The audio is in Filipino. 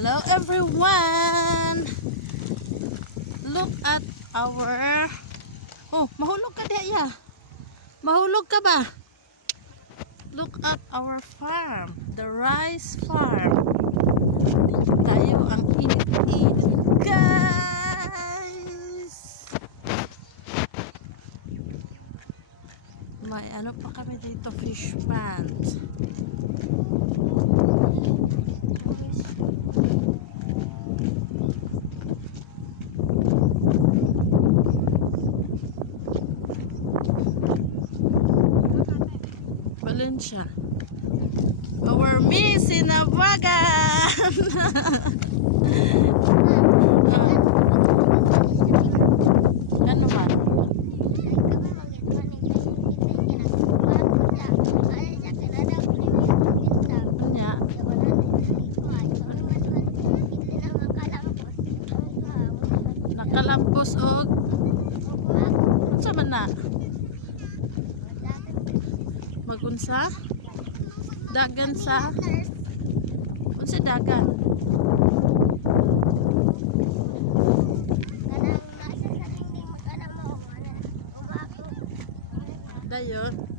Hello everyone! Look at our... Oh, mahulog ka diya. Mahulog ka ba? Look at our farm. The rice farm. Tayo ang init-init, guys! May ano pa kami dito, fish pond. Valencia. Our Miss Sinabagan. Ano ba? Nakalampos og unsa man na? Magunsa? Dagan sa? Unsa dagan? Dayon.